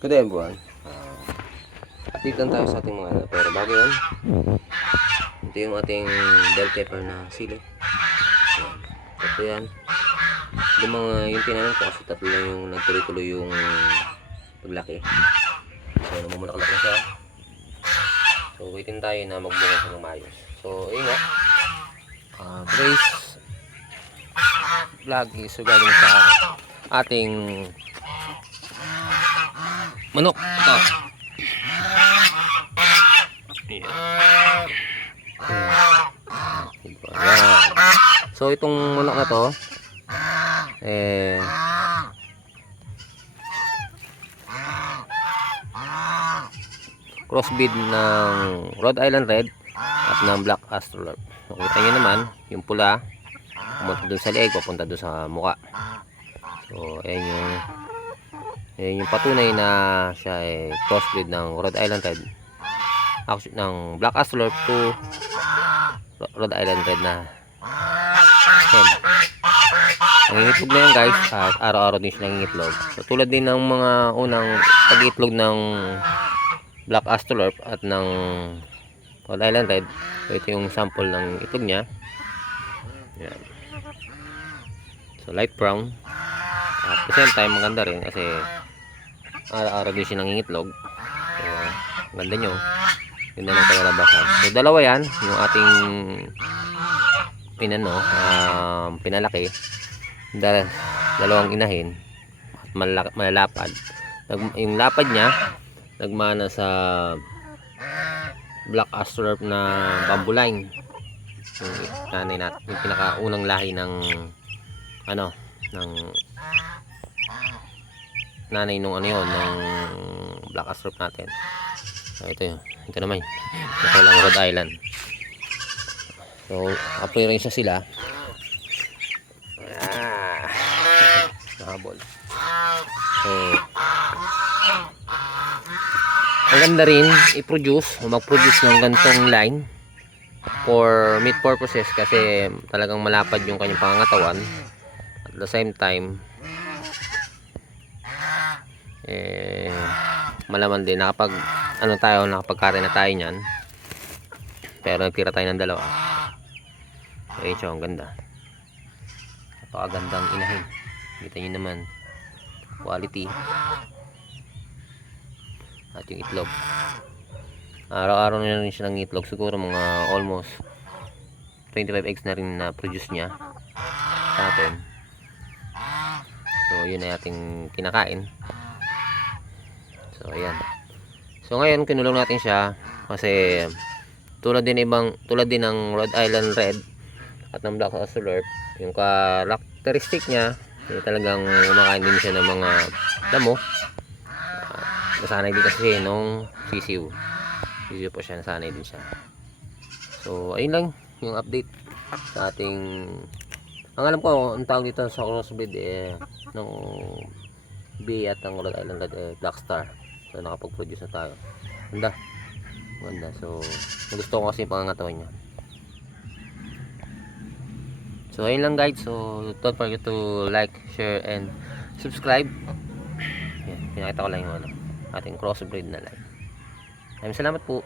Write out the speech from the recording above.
Good day everyone. Update lang tayo sa ating mga ano. Pero bago yun, ito yung ating bell pepper na sili. Yan. Ito yan. Yung mga yung tinanim ko kasi tatlo lang yung nagtuloy-tuloy yung paglaki. So namumulaklak na siya. So waitin tayo na magbunga siya ng maayos. So ayun nga. Today's vlog is regarding sa ating manok. Ito. Ayan. So itong manok na to crossbreed ng Rhode Island Red at ng Black Australorp. So kita nyo naman yung pula pumunta dun sa leeg, papunta dun sa muka. So ayan yung patunay na siya ay crossbreed ng Rhode Island Red, actually ng Black Australorp to Rhode Island Red na hen. Nangingitlog na yan guys, at araw-araw din siya nangingitlog. So tulad din ng mga unang pag-itlog ng Black Australorp at ng Rhode Island Red. So ito yung sample ng itlog niya. Yan. So light brown. At the same time maganda rin kasi araw-araw din siya nangingitlog. So ganda nyo. Ganda ng pagkalabasan. So dalawa yan, yung ating pinalaki. Dalawang inahin. Malalapad. Yung lapad niya nagmana sa Black Australorp na bamboo line. Yung nanay natin, yung pinakaunang lahi ng ng nanay nung ng Black Australorp natin. So ito naman ito lang Rhode Island. So appearance sila nahabol. So ang ganda rin i-produce o mag-produce ng gantong line for meat purposes kasi talagang malapad yung kanyang pangangatawan. At the same time malaman din nakapagkari na tayo nyan, pero nagtira tayo ng dalawa. So ito ang ganda, napakagandang inahin. Kita nyo naman quality at yung itlog, araw-araw na rin siya ng itlog. Siguro mga almost 25 eggs na rin na produce niya sa atin. So yun ay ating kinakain. So ayan. So ngayon kinulong natin siya kasi tulad din ng Rhode Island Red at ng Black Australorp, yung characteristic niya talagang kumakain din siya ng mga damo. Nasanay din kasi nung sisiw po siya, nasanay din siya. So ayun lang yung update sa ating, ang alam ko ang tawag dito sa crossbreed ng B at ng Rhode Island Red Black Star. So nakapag-produce na tayo. Ganda. So gusto ko kasi yung pangangatawan niya. So ayun lang guys. So don't forget to like, share and subscribe. Yan, pinakita ko lang yung ating crossbreed na line. Maraming salamat po.